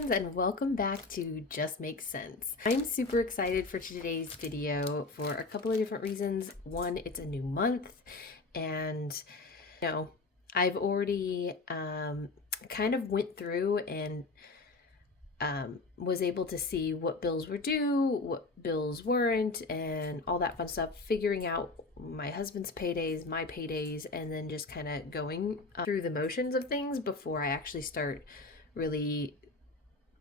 friends, and welcome back to Just Makes Sense. I'm super excited for today's video for a couple of different reasons. One, it's a new month, and I've already kind of went through and was able to see what bills were due, what bills weren't, and all that fun stuff, figuring out my husband's paydays, my paydays, and then just kind of going through the motions of things before I actually start really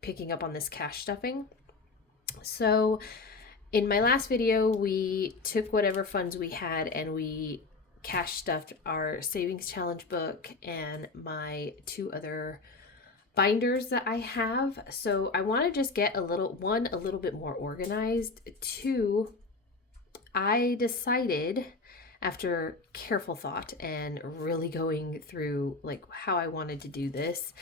picking up on this cash stuffing. So in my last video, we took whatever funds we had and we cash stuffed our savings challenge book and my two other binders that I have. So I want to just get a little bit more organized. Two, I decided after careful thought and really going through like how I wanted to do this,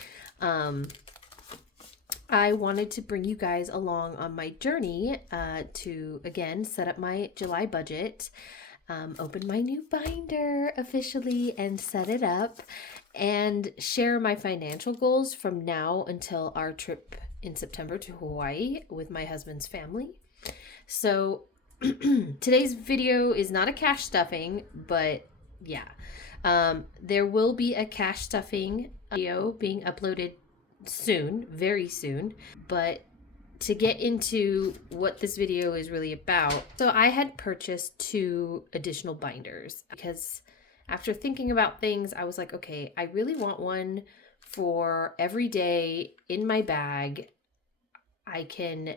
I wanted to bring you guys along on my journey to, again, set up my July budget, open my new binder officially and set it up, and share my financial goals from now until our trip in September to Hawaii with my husband's family. So today's video is not a cash stuffing, but yeah, there will be a cash stuffing video being uploaded soon, very soon. But to get into what this video is really about, so I had purchased 2 additional binders because after thinking about things, I was like, okay, I really want one for every day in my bag. I can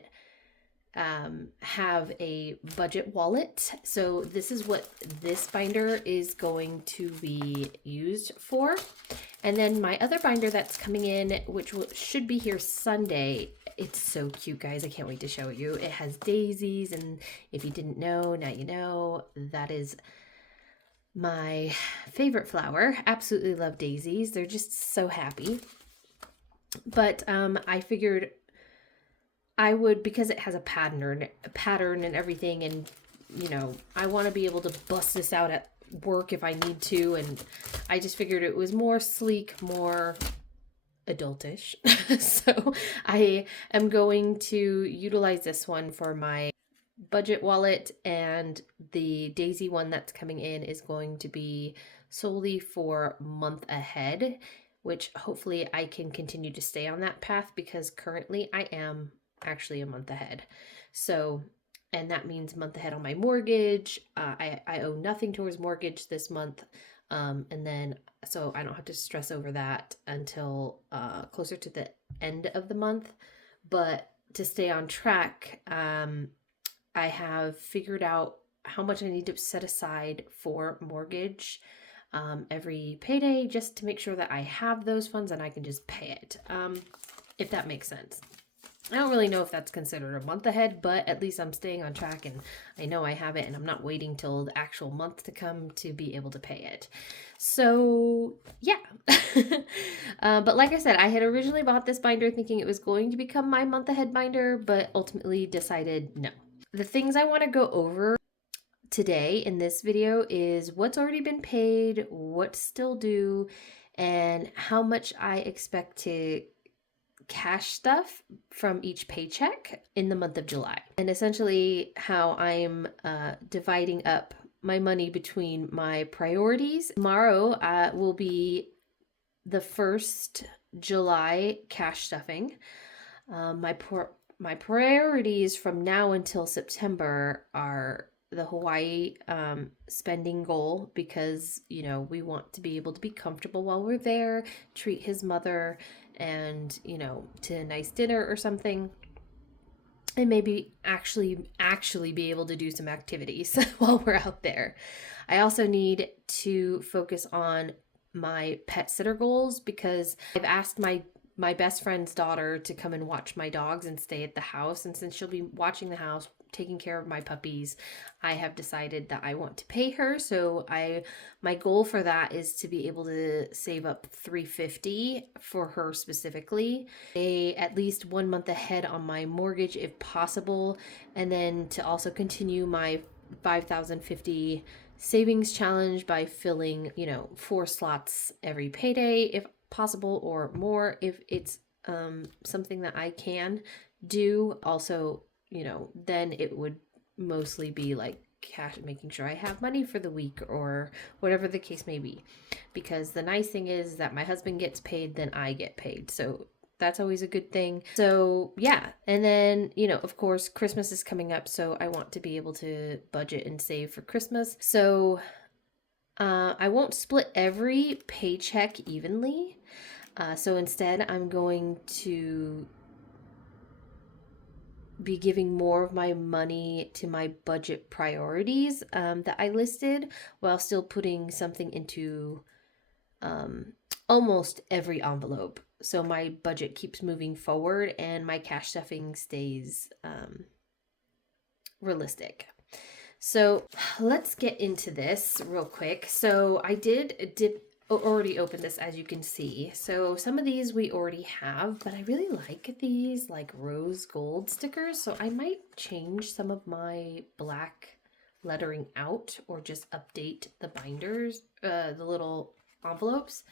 have a budget wallet. So this is what this binder is going to be used for. And then my other binder that's coming in, which should be here Sunday. It's so cute, guys. I can't wait to show you. It has daisies, and if you didn't know, now you know. That is my favorite flower. Absolutely love daisies. They're just so happy. But I figured I would, because it has a pattern and everything, and I want to be able to bust this out at work if I need to, and I just figured it was more sleek, more adultish. So I am going to utilize this one for my budget wallet, and the daisy one that's coming in is going to be solely for month ahead, which hopefully I can continue to stay on that path, because currently I am actually a month ahead. So, and that means month ahead on my mortgage. I owe nothing towards mortgage this month. And then, so I don't have to stress over that until closer to the end of the month. But to stay on track, I have figured out how much I need to set aside for mortgage every payday, just to make sure that I have those funds and I can just pay it, if that makes sense. I don't really know if that's considered a month ahead, but at least I'm staying on track and I know I have it, and I'm not waiting till the actual month to come to be able to pay it. So yeah. But like I said, I had originally bought this binder thinking it was going to become my month ahead binder, but ultimately decided no. The things I want to go over today in this video is what's already been paid, what's still due, and how much I expect to cash stuff from each paycheck in the month of July, and essentially how I'm dividing up my money between my priorities. Tomorrow will be the first July cash stuffing. My priorities from now until September are the Hawaii spending goal, because we want to be able to be comfortable while we're there, treat his mother, and to a nice dinner or something, and maybe actually be able to do some activities while we're out there. I also need to focus on my pet sitter goals, because I've asked my best friend's daughter to come and watch my dogs and stay at the house, and since she'll be watching the house, taking care of my puppies, I have decided that I want to pay her. So my goal for that is to be able to save up $350 for her specifically, at least 1 month ahead on my mortgage if possible, and then to also continue my $5,050 savings challenge by filling 4 slots every payday if possible, or more if it's something that I can do. Also, you know, then it would mostly be like cash, making sure I have money for the week or whatever the case may be. Because the nice thing is that my husband gets paid, then I get paid. So that's always a good thing. So yeah, and then, you know, of course, Christmas is coming up, so I want to be able to budget and save for Christmas. So I won't split every paycheck evenly. So instead, I'm going to be giving more of my money to my budget priorities that I listed, while still putting something into almost every envelope. So my budget keeps moving forward and my cash stuffing stays realistic. So let's get into this real quick. So I did already open this, as you can see. So some of these we already have, but I really like these like rose gold stickers. So I might change some of my black lettering out or just update the binders, the little envelopes.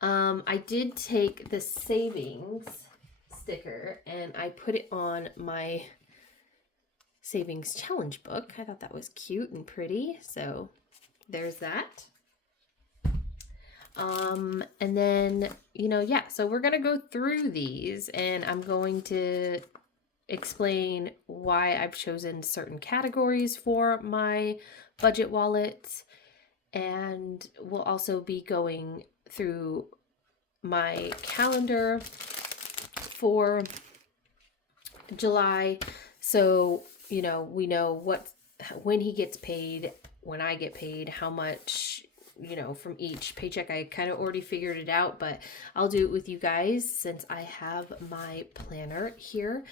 I did take the savings sticker and I put it on my savings challenge book. I thought that was cute and pretty. So there's that. And then, you know, yeah, so we're going to go through these and I'm going to explain why I've chosen certain categories for my budget wallet. And we'll also be going through my calendar for July. So, you know, we know when he gets paid, when I get paid, how much, you know, from each paycheck. I kind of already figured it out, but I'll do it with you guys since I have my planner here.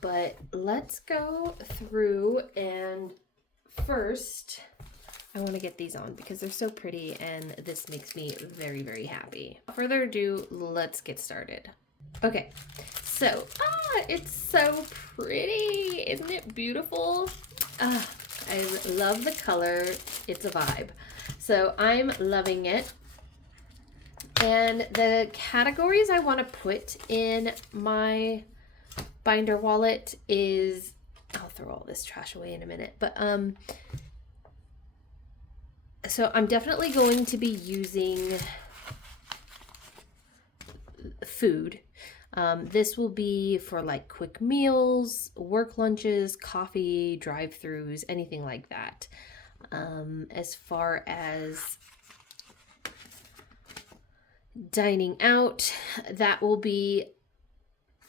But let's go through, and first I want to get these on because they're so pretty and this makes me very, very happy. Without further ado, let's get started. Okay, so, it's so pretty. Isn't it beautiful? I love the color. It's a vibe. So I'm loving it. And the categories I want to put in my binder wallet is, I'll throw all this trash away in a minute, but so I'm definitely going to be using food. This will be for like quick meals, work lunches, coffee, drive-throughs, anything like that. As far as dining out, that will be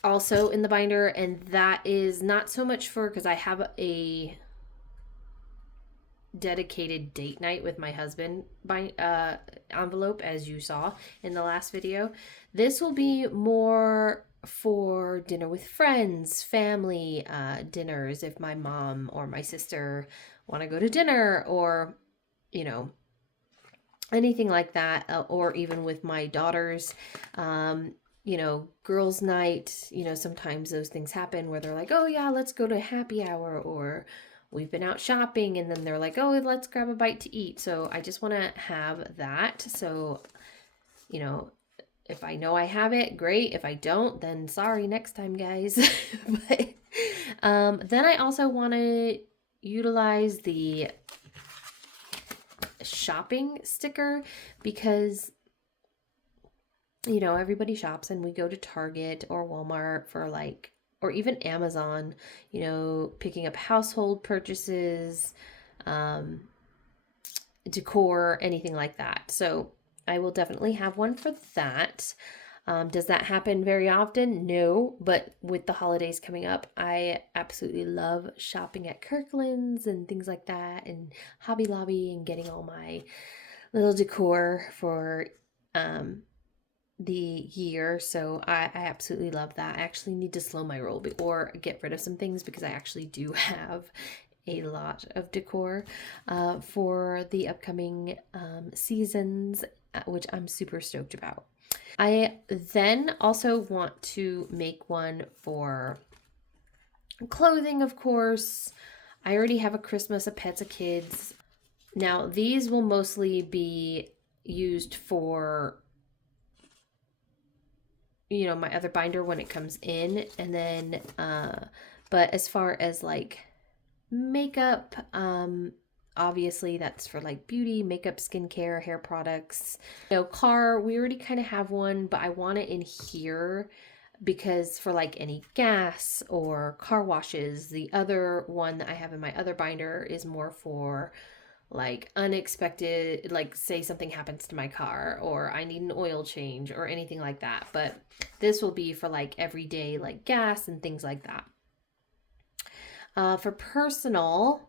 also in the binder, and that is not so much for, because I have a dedicated date night with my husband envelope, as you saw in the last video. This will be more for dinner with friends, family dinners, if my mom or my sister want to go to dinner, or, you know, anything like that, or even with my daughters, you know, girls' night. You know, sometimes those things happen where they're like, oh yeah, let's go to happy hour, or we've been out shopping, and then they're like, oh, let's grab a bite to eat. So I just want to have that. So, you know, if I know I have it, great. If I don't, then sorry, next time, guys. But then I also want to utilize the shopping sticker because, you know, everybody shops and we go to Target or Walmart for like, or even Amazon, you know, picking up household purchases, decor, anything like that. So I will definitely have one for that. Does that happen very often? No, but with the holidays coming up, I absolutely love shopping at Kirkland's and things like that, and Hobby Lobby, and getting all my little decor for the year. So I absolutely love that. I actually need to slow my roll or get rid of some things because I actually do have a lot of decor for the upcoming seasons, which I'm super stoked about. I then also want to make one for clothing, of course. I already have a Christmas, a pets, a kids. Now, these will mostly be used for you know, my other binder when it comes in. And then, but as far as like makeup, obviously that's for like beauty, makeup, skincare, hair products. You know, car, we already kind of have one, but I want it in here because for like any gas or car washes. The other one that I have in my other binder is more for like unexpected, like say something happens to my car or I need an oil change or anything like that. But this will be for like everyday like gas and things like that. For personal,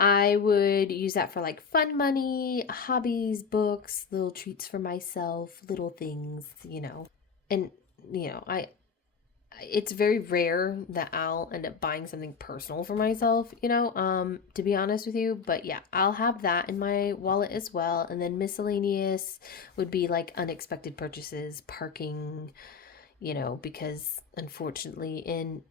I would use that for like fun money, hobbies, books, little treats for myself, little things, you know. And you know, it's very rare that I'll end up buying something personal for myself, you know, to be honest with you. But yeah, I'll have that in my wallet as well. And then miscellaneous would be like unexpected purchases, parking, you know, because unfortunately in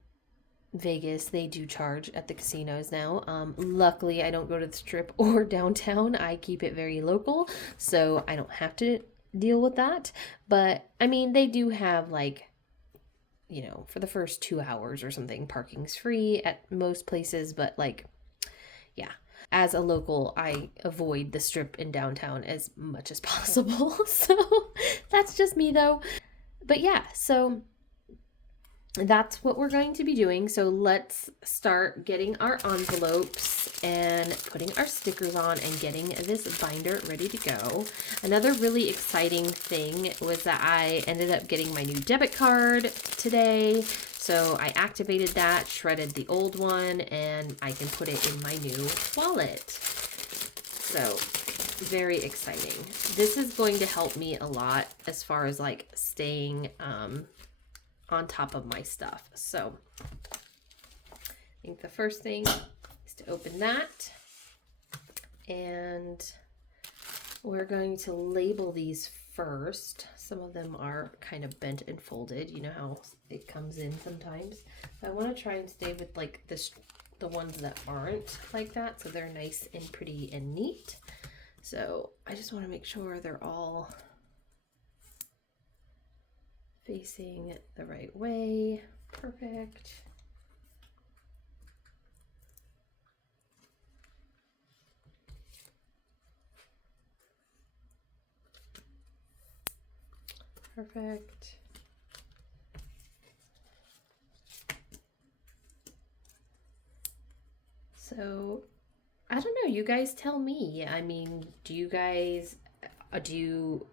Vegas, they do charge at the casinos now. Luckily, I don't go to the Strip or downtown. I keep it very local, so I don't have to deal with that. But I mean, they do have like, you know, for the first 2 hours or something, parking's free at most places. But like, yeah, as a local, I avoid the Strip in downtown as much as possible. So that's just me though. But yeah, so that's what we're going to be doing. So let's start getting our envelopes and putting our stickers on and getting this binder ready to go. Another really exciting thing was that I ended up getting my new debit card today. So I activated that, shredded the old one, and I can put it in my new wallet. So very exciting. This is going to help me a lot as far as like staying on top of my stuff. So I think the first thing is to open that, and we're going to label these first. Some of them are kind of bent and folded. You know how it comes in sometimes. I want to try and stay with like this, the ones that aren't like that, so they're nice and pretty and neat. So I just want to make sure they're all facing the right way. Perfect. Perfect. So I don't know, you guys tell me. I mean, do you guys do you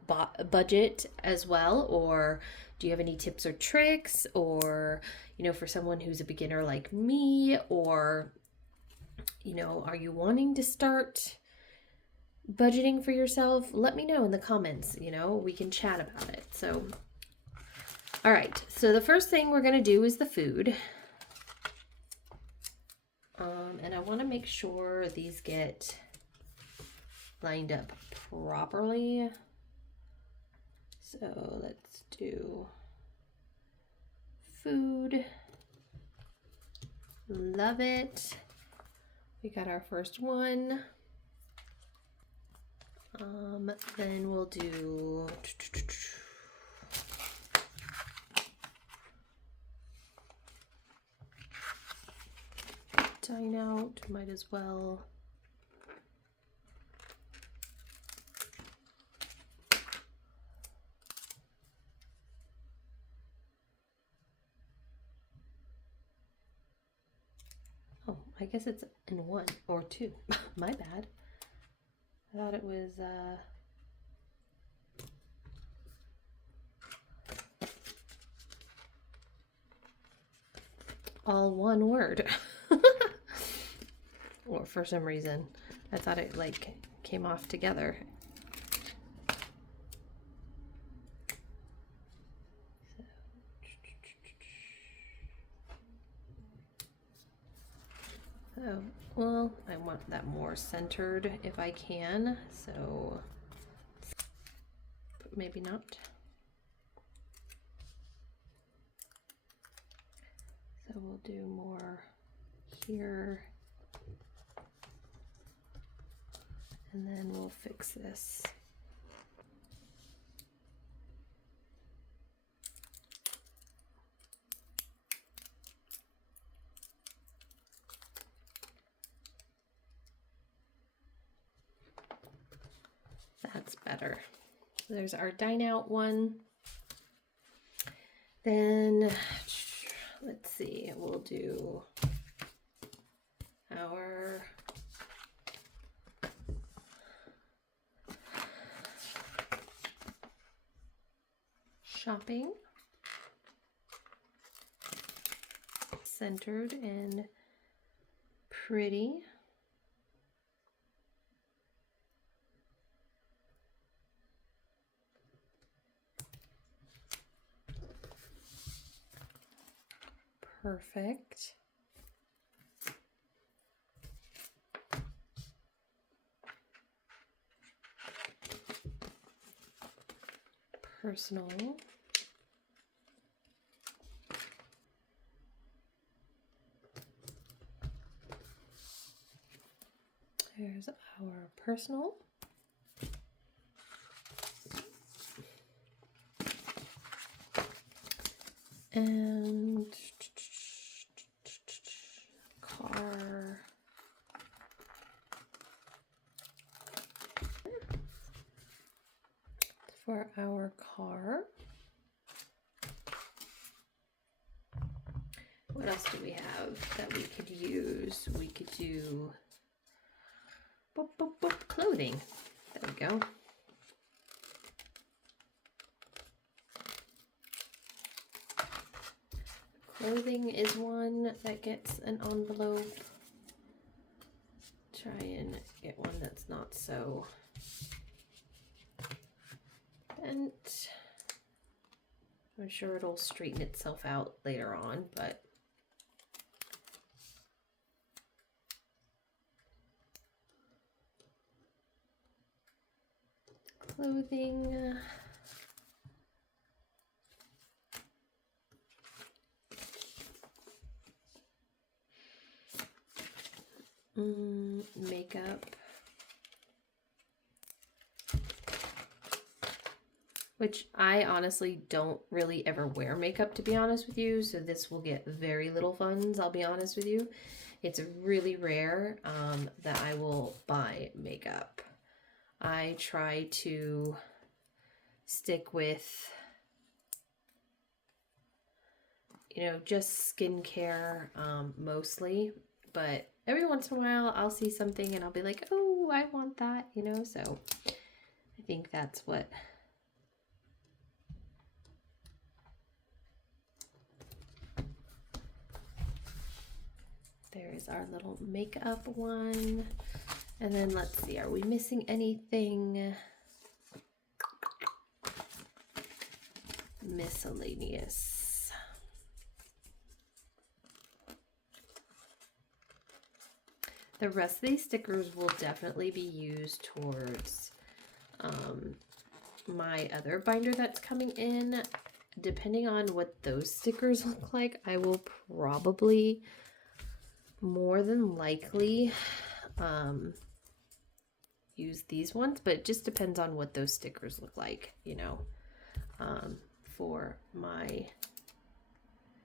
budget as well, or do you have any tips or tricks, or you know, for someone who's a beginner like me, or you know, are you wanting to start budgeting for yourself? Let me know in the comments, you know, we can chat about it. So all right, so the first thing we're going to do is the food. And I want to make sure these get lined up properly. So let's do food. Love it. We got our first one. Then we'll do dine out, might as well. Oh, I guess it's in one or two. My bad. I thought it was all one word. Or for some reason, I thought it like came off together. Oh, well, I want that more centered if I can, so but maybe not. So we'll do more here. And then we'll fix this. That's better. There's our dine out one. Then let's see, we'll do our shopping, centered and pretty. Perfect. Personal. There's our personal. And car. For our car. What else do we have that we could use? We could do clothing. There we go. Clothing is one that gets an envelope. Try and get one that's not so bent. I'm sure it'll straighten itself out later on, but clothing. Makeup. Which I honestly don't really ever wear makeup, to be honest with you, so this will get very little funds, I'll be honest with you. It's really rare that I will buy makeup. I try to stick with, you know, just skincare mostly, but every once in a while I'll see something and I'll be like, oh, I want that, you know, so I think that's what there's our little makeup one. And then let's see, are we missing anything? Miscellaneous. The rest of these stickers will definitely be used towards my other binder that's coming in. Depending on what those stickers look like, I will probably more than likely use these ones, but it just depends on what those stickers look like, you know, for my,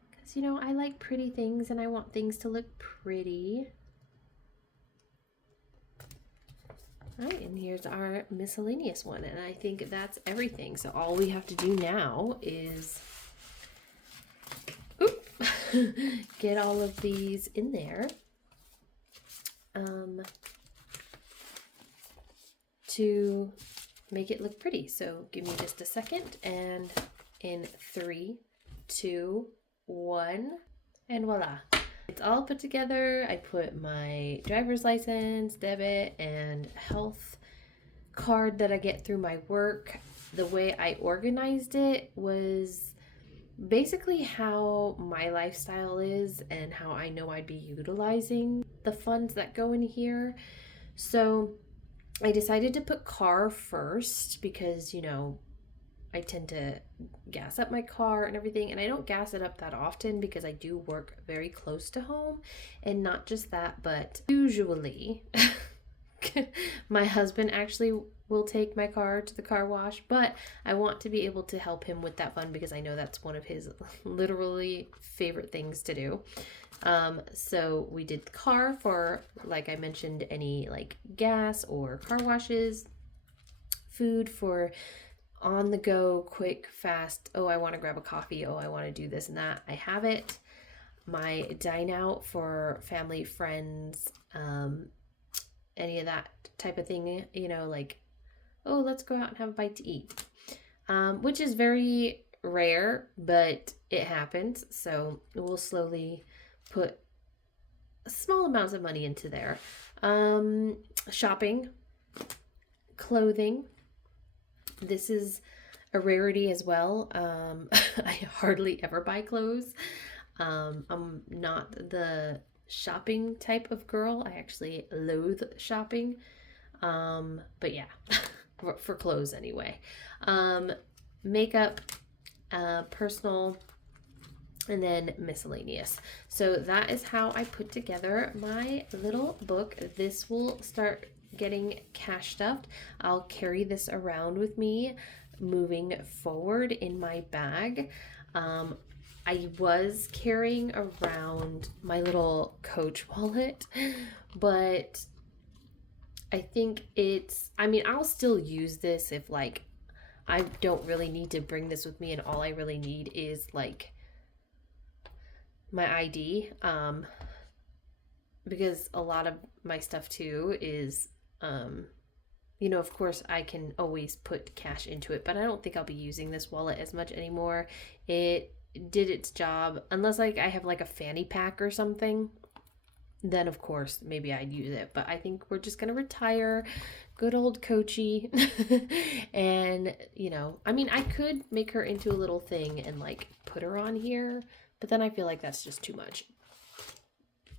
because, you know, I like pretty things and I want things to look pretty. All right, and here's our miscellaneous one, and I think that's everything. So all we have to do now is get all of these in there to make it look pretty. So give me just a second, and in 3, 2, 1, and voila. It's all put together. I put my driver's license, debit, and health card that I get through my work. The way I organized it was basically how my lifestyle is and how I know I'd be utilizing the funds that go in here. So I decided to put car first because, you know, I tend to gas up my car and everything, and I don't gas it up that often because I do work very close to home. And not just that, but usually my husband actually will take my car to the car wash, but I want to be able to help him with that fun because I know that's one of his literally favorite things to do. So we did the car for, like I mentioned, any like gas or car washes. food for on the go, quick, fast. Oh, I want to grab a coffee. Oh, I want to do this and that. I have it. My dine out for family, friends, any of that type of thing, you know, like, oh, let's go out and have a bite to eat, which is very rare, but it happens. So we'll slowly put small amounts of money into there. Shopping, clothing. This is a rarity as well. I hardly ever buy clothes. I'm not the shopping type of girl. I actually loathe shopping. But yeah, for clothes anyway. Makeup, personal, and then miscellaneous. So that is how I put together my little book. This will start getting cash stuffed. I'll carry this around with me moving forward in my bag. I was carrying around my little Coach wallet, but I think I'll still use this if like I don't really need to bring this with me and all I really need is like my ID, because a lot of my stuff too is, you know, of course I can always put cash into it, but I don't think I'll be using this wallet as much anymore. It did its job, unless like I have like a fanny pack or something, then of course maybe I'd use it, but I think we're just gonna retire good old Coachy. And you know, I mean, I could make her into a little thing and like put her on here, but then I feel like that's just too much.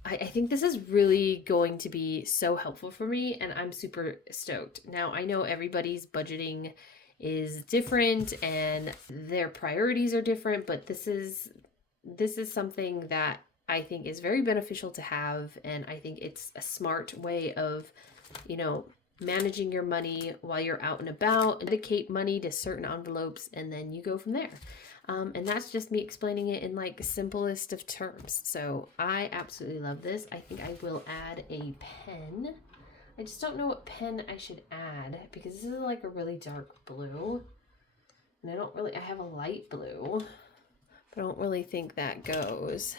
I think this is really going to be so helpful for me, and I'm super stoked. Now, I know everybody's budgeting is different and their priorities are different, but this is something that I think is very beneficial to have, and I think it's a smart way of, you know, managing your money while you're out and about, and dedicate money to certain envelopes, and then you go from there. And that's just me explaining it in like simplest of terms. So I absolutely love this. I think I will add a pen. I just don't know what pen I should add because this is like a really dark blue. And I have a light blue, but I don't really think that goes.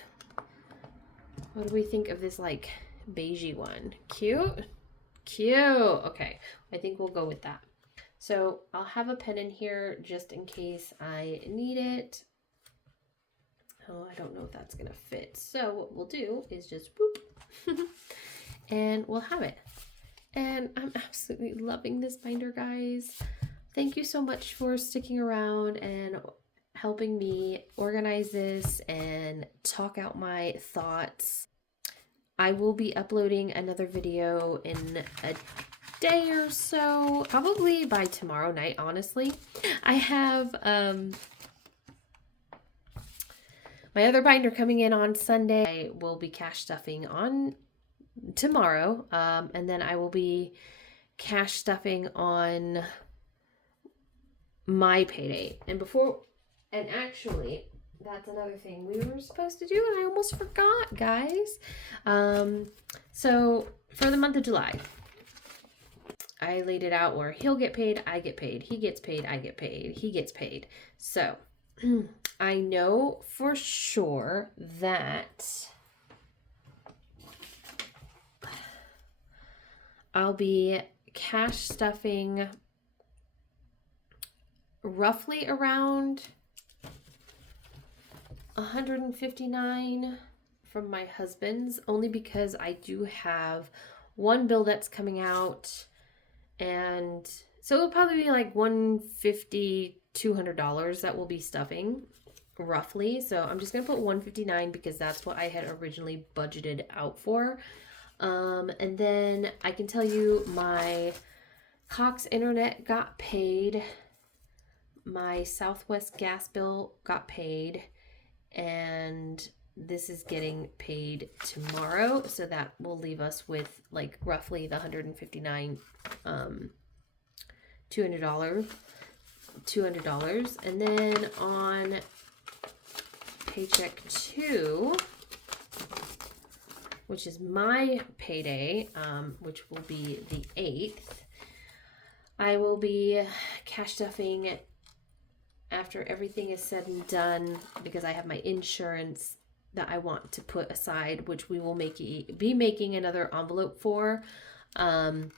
What do we think of this like beigey one? Cute? Cute. Okay, I think we'll go with that. So I'll have a pen in here just in case I need it. Oh, I don't know if that's gonna fit. So what we'll do is just boop, and we'll have it. And I'm absolutely loving this binder, guys. Thank you so much for sticking around and helping me organize this and talk out my thoughts. I will be uploading another video in a day or so, probably by tomorrow night, honestly. I have my other binder coming in on Sunday. I will be cash stuffing on tomorrow, and then I will be cash stuffing on my payday. And actually, that's another thing we were supposed to do, and I almost forgot, guys. So for the month of July, I laid it out where he'll get paid, I get paid, he gets paid, I get paid, he gets paid. So I know for sure that I'll be cash stuffing roughly around $159 from my husband's, only because I do have one bill that's coming out, and so it'll probably be like $150, $200 that we'll be stuffing roughly. So I'm just gonna put $159 because that's what I had originally budgeted out for. And then I can tell you my Cox internet got paid, my Southwest gas bill got paid, and this is getting paid tomorrow, so that will leave us with like roughly the $159, $200. And then on paycheck 2, which is my payday, which will be the 8th, I will be cash stuffing after everything is said and done, because I have my insurance that I want to put aside, which we will be making another envelope for our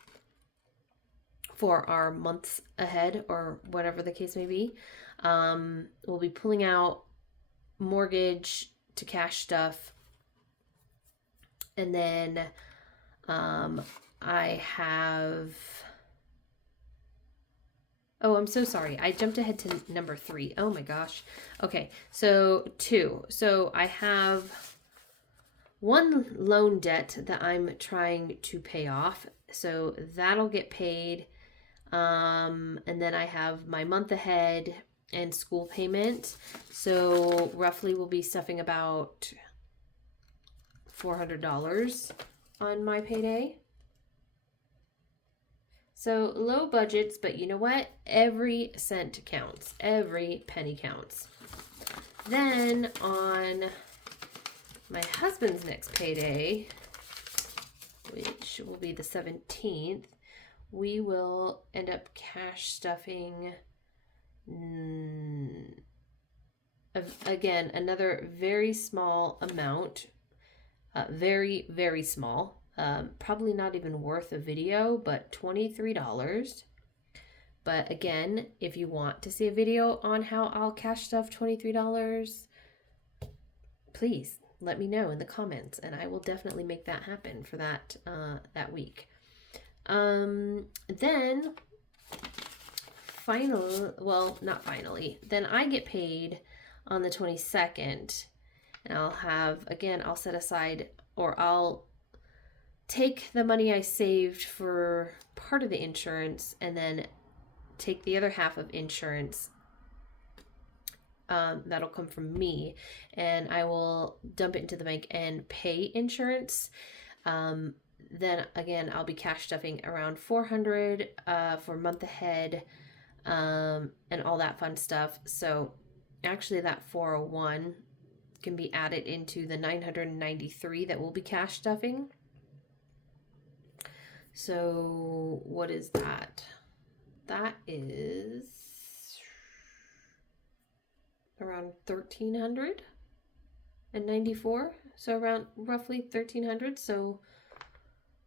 months ahead, or whatever the case may be. We'll be pulling out mortgage to cash stuff, and then I have... Oh, I'm so sorry. I jumped ahead to number 3. Oh my gosh. Okay, so 2. So I have one loan debt that I'm trying to pay off. So that'll get paid. And then I have my month ahead and school payment. So roughly we'll be stuffing about $400 on my payday. So low budgets, but you know what? Every cent counts. Every penny counts. Then on my husband's next payday, which will be the 17th, we will end up cash stuffing, again, another very small amount, very, very small. Probably not even worth a video, but $23. But again, if you want to see a video on how I'll cash stuff $23, please let me know in the comments, and I will definitely make that happen for that week. Then then I get paid on the 22nd, and I'll set aside, or I'll take the money I saved for part of the insurance and then take the other half of insurance. That'll come from me, and I will dump it into the bank and pay insurance. Then again, I'll be cash stuffing around $400 for month ahead, and all that fun stuff. So actually that 401 can be added into the 993 that we'll be cash stuffing. So what is that? That is around 1,394. So around roughly 1,300. So,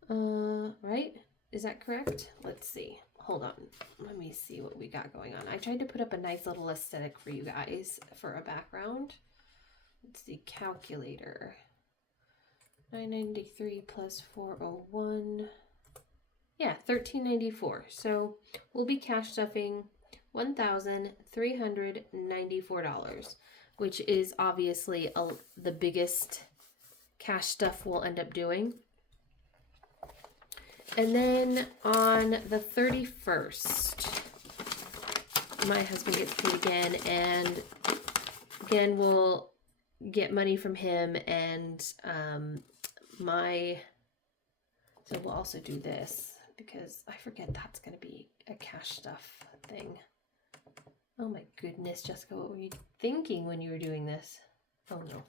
right? Is that correct? Let's see. Hold on. Let me see what we got going on. I tried to put up a nice little aesthetic for you guys for a background. Let's see. Calculator. 993 plus 401. Yeah, $1,394. So we'll be cash stuffing $1,394, which is obviously the biggest cash stuff we'll end up doing. And then on the 31st, my husband gets paid again, and again we'll get money from him, and so we'll also do this, because I forget that's going to be a cash stuff thing. Oh my goodness, Jessica, what were you thinking when you were doing this? Oh no.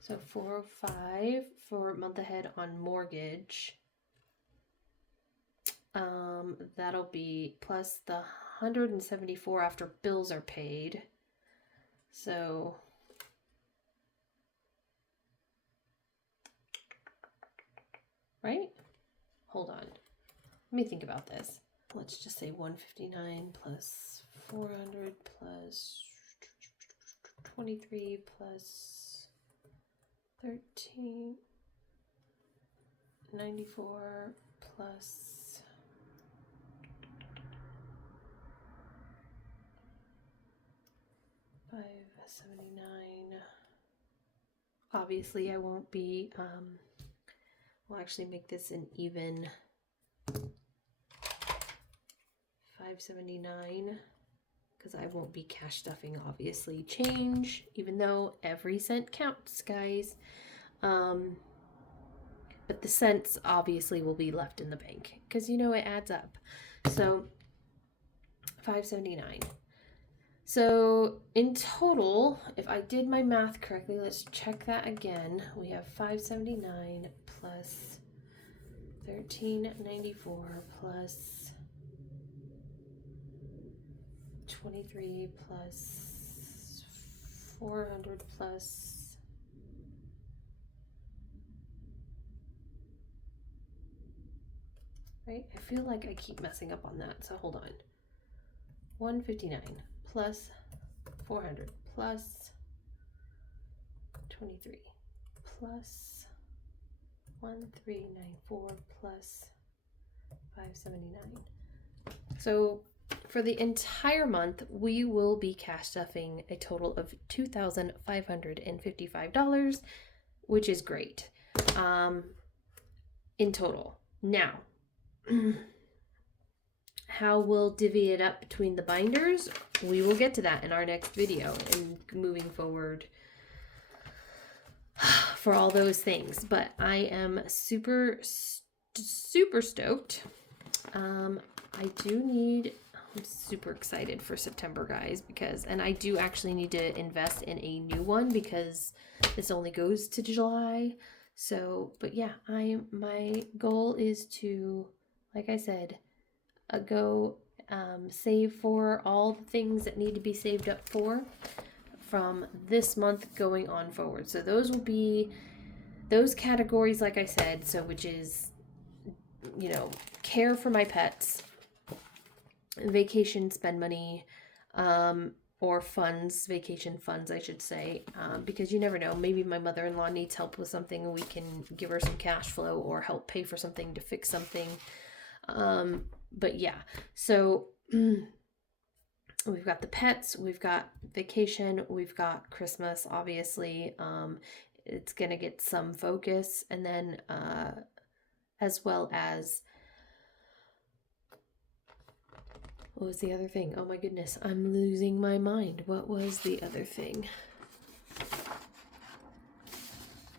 So 405 for month ahead on mortgage. That'll be plus the 174 after bills are paid. So right? Hold on. Let me think about this. Let's just say 159 plus 400 plus 23 plus 1394 plus 579. Obviously, I won't be, we'll actually make this an even 579, because I won't be cash stuffing, obviously, change, even though every cent counts, guys. But the cents obviously will be left in the bank, because it adds up. So 579. So in total, if I did my math correctly, let's check that again. We have 579 plus $13.94 plus 23 plus 400 plus right. I feel like I keep messing up on that, so hold on. 159 plus 400 plus 23 plus 1394 plus 579. So for the entire month, we will be cash stuffing a total of $2,555, which is great in total. Now, how we'll divvy it up between the binders, we will get to that in our next video and moving forward for all those things. But I am super stoked. I'm super excited for September, guys, and I do actually need to invest in a new one because this only goes to July. So, but yeah, my goal is to, like I said, go save for all the things that need to be saved up for from this month going on forward. So those will be those categories, like I said, so which is, care for my pets, vacation spend money, or vacation funds, I should say, because you never know, maybe my mother-in-law needs help with something and we can give her some cash flow or help pay for something to fix something. But yeah, so we've got the pets, we've got vacation, we've got Christmas, obviously. It's gonna get some focus, and then as well as, what was the other thing? Oh my goodness, I'm losing my mind. What was the other thing?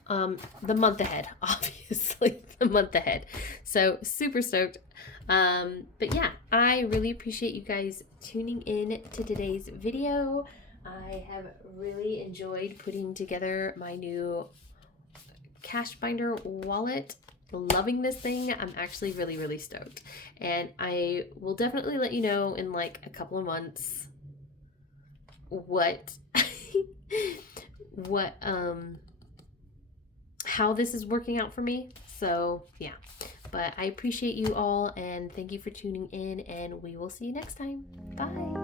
The month ahead, obviously, the month ahead. So super stoked. But yeah, I really appreciate you guys tuning in to today's video. I have really enjoyed putting together my new cash binder wallet. Loving this thing. I'm actually really stoked, and I will definitely let you know in like a couple of months how this is working out for me. So yeah, but I appreciate you all, and thank you for tuning in, and we will see you next time. Bye.